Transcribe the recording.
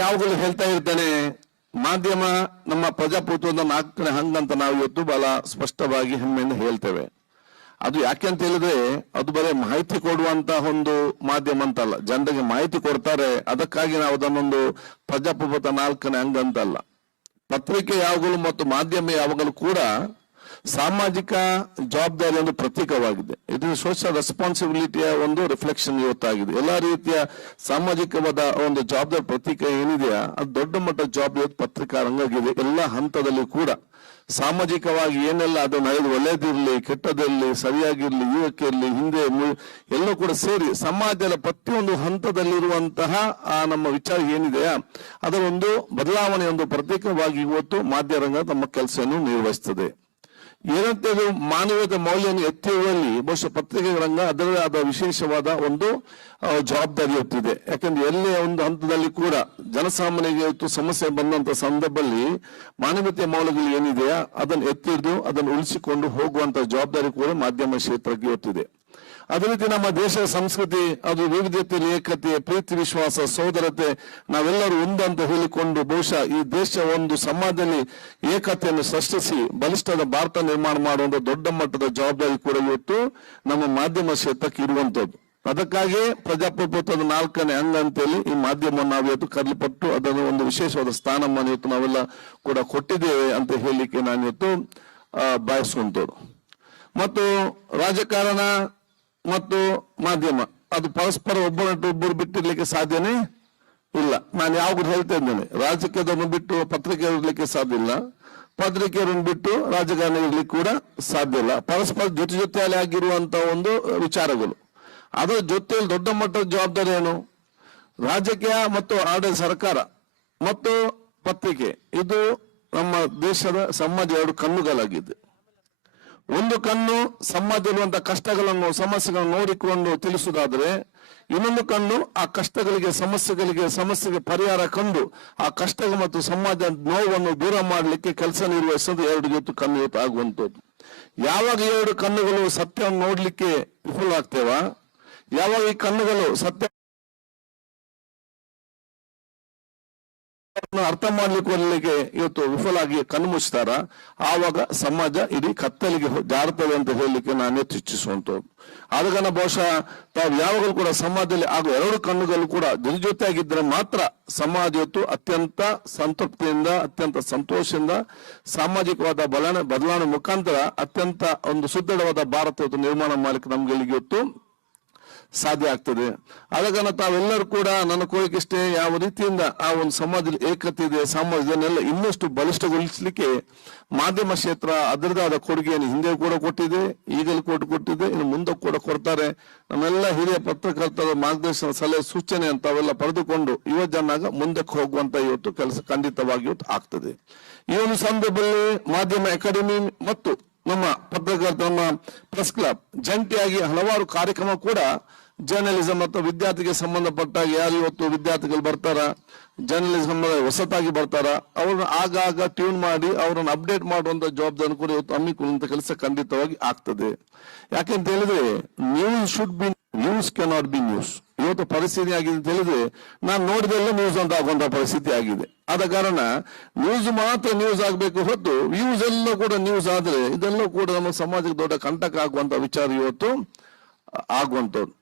ಯಾವಾಗಲೂ ಹೇಳ್ತಾ ಇರ್ತೇನೆ, ಮಾಧ್ಯಮ ನಮ್ಮ ಪ್ರಜಾಪ್ರಭುತ್ವದ 4ನೇ ಹಂಗಂತ ನಾವು ಇವತ್ತು ಬಹಳ ಸ್ಪಷ್ಟವಾಗಿ ಹೆಮ್ಮೆಯಿಂದ ಹೇಳ್ತೇವೆ. ಅದು ಯಾಕೆ ಅಂತ ಹೇಳಿದ್ರೆ, ಅದು ಬರೀ ಮಾಹಿತಿ ಕೊಡುವಂತಹ ಒಂದು ಮಾಧ್ಯಮ ಅಂತಲ್ಲ, ಜನರಿಗೆ ಮಾಹಿತಿ ಕೊಡ್ತಾರೆ, ಅದಕ್ಕಾಗಿ ನಾವು ಅದನ್ನೊಂದು ಪ್ರಜಾಪ್ರಭುತ್ವ 4ನೇ ಹಂಗ ಅಂತಲ್ಲ. ಪತ್ರಿಕೆ ಯಾವಾಗಲೂ ಮತ್ತು ಮಾಧ್ಯಮ ಯಾವಾಗಲೂ ಕೂಡ ಸಾಮಾಜಿಕ ಜವಾಬ್ದಾರಿ ಒಂದು ಪ್ರತೀಕವಾಗಿದೆ. ಇದು ಸೋಷಿಯಲ್ ರೆಸ್ಪಾನ್ಸಿಬಿಲಿಟಿಯ ಒಂದು ರಿಫ್ಲೆಕ್ಷನ್ ಇವತ್ತಾಗಿದೆ. ಎಲ್ಲಾ ರೀತಿಯ ಸಾಮಾಜಿಕವಾದ ಒಂದು ಜವಾಬ್ದಾರಿ ಪ್ರತೀಕ ಏನಿದೆಯಾ, ಅದು ದೊಡ್ಡ ಮಟ್ಟದ ಜವಾಬ್ದಾರಿ ಪತ್ರಿಕಾ ರಂಗಾಗಿದೆ. ಎಲ್ಲ ಹಂತದಲ್ಲಿ ಕೂಡ ಸಾಮಾಜಿಕವಾಗಿ ಏನೆಲ್ಲ ಅದು ನಡೆದು ಒಳ್ಳೆಯದಿರಲಿ, ಕೆಟ್ಟದಿರಲಿ, ಸರಿಯಾಗಿರ್ಲಿ, ಯುವಕಿರ್ಲಿ, ಹಿಂದೆ ಎಲ್ಲೂ ಕೂಡ ಸೇರಿ ಸಮಾಜದ ಪ್ರತಿಯೊಂದು ಹಂತದಲ್ಲಿರುವಂತಹ ಆ ನಮ್ಮ ವಿಚಾರ ಏನಿದೆಯಾ ಅದರ ಒಂದು ಬದಲಾವಣೆ ಒಂದು ಪ್ರತೀಕವಾಗಿ ಇವತ್ತು ಮಾಧ್ಯಮ ರಂಗ ತಮ್ಮ ಕೆಲಸವನ್ನು ನಿರ್ವಹಿಸುತ್ತದೆ. ಏನಂತ ಮಾನವೀಯತೆ ಮೌಲ್ಯವನ್ನು ಎತ್ತಿರುವಲ್ಲಿ ಬಹುಶಃ ಪತ್ರಿಕೆ ರಂಗ ಅದರದೇ ಆದ ವಿಶೇಷವಾದ ಒಂದು ಜವಾಬ್ದಾರಿ ಹೊತ್ತಿದೆ. ಯಾಕಂದ್ರೆ ಎಲ್ಲೇ ಒಂದು ಹಂತದಲ್ಲಿ ಕೂಡ ಜನಸಾಮಾನ್ಯರಿಗೆ ಇವತ್ತು ಸಮಸ್ಯೆ ಬಂದಂತ ಸಂದರ್ಭದಲ್ಲಿ ಮಾನವೀಯತೆ ಮೌಲ್ಯಗಳು ಏನಿದೆಯಾ ಅದನ್ನು ಎತ್ತಿ ಹಿಡಿದು ಅದನ್ನು ಉಳಿಸಿಕೊಂಡು ಹೋಗುವಂತ ಜವಾಬ್ದಾರಿ ಕೂಡ ಮಾಧ್ಯಮ ಕ್ಷೇತ್ರಕ್ಕೆ ಹೊತ್ತಿದೆ. ಅದೇ ರೀತಿ ನಮ್ಮ ದೇಶದ ಸಂಸ್ಕೃತಿ ಅದು ವಿವಿಧತೆ, ಏಕತೆ, ಪ್ರೀತಿ, ವಿಶ್ವಾಸ, ಸೋದರತೆ ನಾವೆಲ್ಲರೂ ಒಂದಂತ ಹೇಳಿಕೊಂಡು ಬಹುಶಃ ಈ ದೇಶ ಒಂದು ಸಮಾಜದಲ್ಲಿ ಏಕತೆಯನ್ನು ಸೃಷ್ಟಿಸಿ ಬಲಿಷ್ಠದ ಭಾರತ ನಿರ್ಮಾಣ ಮಾಡುವಂತ ದೊಡ್ಡ ಮಟ್ಟದ ಜವಾಬ್ದಾರಿ ಕೂಡ ಇವತ್ತು ನಮ್ಮ ಮಾಧ್ಯಮ ಕ್ಷೇತ್ರಕ್ಕೆ ಇರುವಂತದ್ದು. ಅದಕ್ಕಾಗಿ ಪ್ರಜಾಪ್ರಭುತ್ವದ 4ನೇ ಹಂಗ ಅಂತೇಳಿ ಈ ಮಾಧ್ಯಮವನ್ನು ನಾವು ಇವತ್ತು ಕರೆಯಲ್ಪಟ್ಟು ಅದನ್ನು ಒಂದು ವಿಶೇಷವಾದ ಸ್ಥಾನಮಾನ ಇವತ್ತು ನಾವೆಲ್ಲ ಕೂಡ ಕೊಟ್ಟಿದ್ದೇವೆ ಅಂತ ಹೇಳಲಿಕ್ಕೆ ನಾನು ಇವತ್ತು ಬಯಸುವಂತದ್ದು. ಮತ್ತು ರಾಜಕಾರಣ ಮತ್ತು ಮಾಧ್ಯಮ ಅದು ಪರಸ್ಪರ ಒಬ್ಬರು ಬಿಟ್ಟಿರ್ಲಿಕ್ಕೆ ಸಾಧ್ಯನೇ ಇಲ್ಲ. ನಾನು ಯಾವಾಗಲೂ ಹೇಳ್ತಾ ಇದ್ದೇನೆ, ರಾಜಕೀಯದನ್ನು ಬಿಟ್ಟು ಪತ್ರಿಕೆ ಇರಲಿಕ್ಕೆ ಸಾಧ್ಯ ಇಲ್ಲ, ಪತ್ರಿಕೆಯನ್ನು ಬಿಟ್ಟು ರಾಜಕಾರಣ ಇರ್ಲಿಕ್ಕೆ ಕೂಡ ಸಾಧ್ಯ ಇಲ್ಲ. ಪರಸ್ಪರ ಜೊತೆಯಲ್ಲಿ ಆಗಿರುವಂತ ಒಂದು ವಿಚಾರಗಳು, ಅದರ ಜೊತೆಯಲ್ಲಿ ದೊಡ್ಡ ಮಟ್ಟದ ಜವಾಬ್ದಾರಿ ಏನು, ರಾಜಕೀಯ ಮತ್ತು ಆಡಳಿತ ಸರ್ಕಾರ ಮತ್ತು ಪತ್ರಿಕೆ, ಇದು ನಮ್ಮ ದೇಶದ ಸಮಾಜ 2 ಕಣ್ಣುಗಳಾಗಿದೆ. ಒಂದು ಕಣ್ಣು ಸಮಾಜದಲ್ಲಿರುವಂತಹ ಕಷ್ಟಗಳನ್ನು, ಸಮಸ್ಯೆಗಳನ್ನು ನೋಡಿಕೊಂಡು ತಿಳಿಸುವುದಾದ್ರೆ, ಇನ್ನೊಂದು ಕಣ್ಣು ಆ ಕಷ್ಟಗಳಿಗೆ, ಸಮಸ್ಯೆಗೆ ಪರಿಹಾರ ಕಂಡು ಆ ಕಷ್ಟಗಳು ಮತ್ತು ಸಮಾಜ ನೋವನ್ನು ದೂರ ಮಾಡಲಿಕ್ಕೆ ಕೆಲಸ ನಿರ್ವಹಿಸೋದು 2 ಜೊತೆ ಕಣ್ಣು ಇವತ್ತು ಆಗುವಂಥದ್ದು. ಯಾವಾಗ 2 ಕಣ್ಣುಗಳು ಸತ್ಯವನ್ನು ನೋಡ್ಲಿಕ್ಕೆ ವಿಫಲ ಆಗ್ತೇವ, ಯಾವಾಗ ಈ ಕಣ್ಣುಗಳು ಸತ್ಯ ಅರ್ಥ ಮಾಡ್ಲಿಕ್ಕೆ ಇವತ್ತು ವಿಫಲ ಆಗಿ ಕಣ್ಣು ಮುಚ್ತಾರ, ಆವಾಗ ಸಮಾಜ ಇಡೀ ಕತ್ತಲಿಗೆ ಜಾರುತ್ತದೆ ಅಂತ ಹೇಳಲಿಕ್ಕೆ ನಾನು ಇಚ್ಛಿಸುವಂತದ್ದು. ಆದ ಕಾರಣ ಬಹುಶಃ ತಾವು ಯಾವಾಗಲೂ ಕೂಡ ಸಮಾಜದಲ್ಲಿ ಹಾಗೂ 2 ಕಣ್ಣುಗಳು ಕೂಡ ಜೊತೆಯಾಗಿದ್ರೆ ಮಾತ್ರ ಸಮಾಜ ಇವತ್ತು ಅತ್ಯಂತ ಸಂತೃಪ್ತಿಯಿಂದ, ಅತ್ಯಂತ ಸಂತೋಷದಿಂದ ಸಾಮಾಜಿಕವಾದ ಬದಲಾವಣೆ ಮುಖಾಂತರ ಅತ್ಯಂತ ಒಂದು ಸುದೃಢವಾದ ಭಾರತ ನಿರ್ಮಾಣ ಮಾಡಲಿಕ್ಕೆ ನಮ್ಗೆ ಇವತ್ತು ಸಾಧ್ಯ ಆಗ್ತದೆ. ಆದ ಕಾರಣ ತಾವೆಲ್ಲರೂ ಕೂಡ ನನ್ನ ಕೋರಿಕೆ ಇಷ್ಟೇ, ಯಾವ ರೀತಿಯಿಂದ ಆ ಒಂದು ಸಮಾಜದಲ್ಲಿ ಏಕತೆ ಇದೆ, ಸಮಾಜದನ್ನೆಲ್ಲ ಇನ್ನಷ್ಟು ಬಲಿಷ್ಠಗೊಳಿಸಲಿಕ್ಕೆ ಮಾಧ್ಯಮ ಕ್ಷೇತ್ರ ಅದರದೇ ಆದ ಕೊಡುಗೆಯನ್ನು ಹಿಂದೆ ಕೂಡ ಕೊಟ್ಟಿದೆ, ಈಗಲೂ ಕೊಟ್ಟಿದೆ, ಇನ್ನು ಮುಂದೆ ಕೂಡ ಕೊಡ್ತಾರೆ. ನಮ್ಮೆಲ್ಲ ಹಿರಿಯ ಪತ್ರಕರ್ತರ ಮಾರ್ಗದರ್ಶನ, ಸಲಹೆ, ಸೂಚನೆ ಅಂತಾವೆಲ್ಲ ಪಡೆದುಕೊಂಡು ಯುವ ಜನಾಗ ಮುಂದಕ್ಕೆ ಹೋಗುವಂತ ಇವತ್ತು ಕೆಲಸ ಖಂಡಿತವಾಗಿ ಇವತ್ತು ಆಗ್ತದೆ. ಈ ಒಂದು ಸಂದರ್ಭದಲ್ಲಿ ಮಾಧ್ಯಮ ಅಕಾಡೆಮಿ ಮತ್ತು ನಮ್ಮ ಪತ್ರಕರ್ತ, ನಮ್ಮ ಪ್ರೆಸ್ ಕ್ಲಬ್ ಜಂಟಿಯಾಗಿ ಹಲವಾರು ಕಾರ್ಯಕ್ರಮ ಕೂಡ ಜರ್ನಲಿಸಂ ಮತ್ತು ವಿದ್ಯಾರ್ಥಿಗೆ ಸಂಬಂಧಪಟ್ಟಾಗ ಯಾರು ಇವತ್ತು ವಿದ್ಯಾರ್ಥಿಗಳು ಬರ್ತಾರ, ಜರ್ನಲಿಸಂ ಹೊಸತಾಗಿ ಬರ್ತಾರ, ಅವ್ರನ್ನ ಆಗಾಗ ಟ್ಯೂನ್ ಮಾಡಿ ಅವರನ್ನು ಅಪ್ಡೇಟ್ ಮಾಡುವಂತ ಜವಾಬ್ದಾರಿ ಕೂಡ ಇವತ್ತು ಹಮ್ಮಿಕೊಳ್ಳುವಂತ ಕೆಲಸ ಖಂಡಿತವಾಗಿ ಆಗ್ತದೆ. ಯಾಕೆಂತ ಹೇಳಿದ್ರೆ news should be news, cannot be news. ಇವತ್ತು ಪರಿಸ್ಥಿತಿ ಆಗಿದೆ ಅಂತ ಹೇಳಿದ್ರೆ ನಾನು ನೋಡಿದೆಲ್ಲ ನ್ಯೂಸ್ ಅಂತ ಆಗುವಂತ ಪರಿಸ್ಥಿತಿ ಆಗಿದೆ. ಆದ ಕಾರಣ ನ್ಯೂಸ್ ಮಾತ್ರ ನ್ಯೂಸ್ ಆಗ್ಬೇಕು ಹೊತ್ತು ವ್ಯೂಸ್ ಎಲ್ಲ ಕೂಡ ನ್ಯೂಸ್ ಆದ್ರೆ ಇದೆಲ್ಲ ಕೂಡ ನಮ್ಮ ಸಮಾಜಕ್ಕೆ ದೊಡ್ಡ ಕಂಟಕ ಆಗುವಂತ ವಿಚಾರ ಇವತ್ತು ಆಗುವಂತದ್ದು.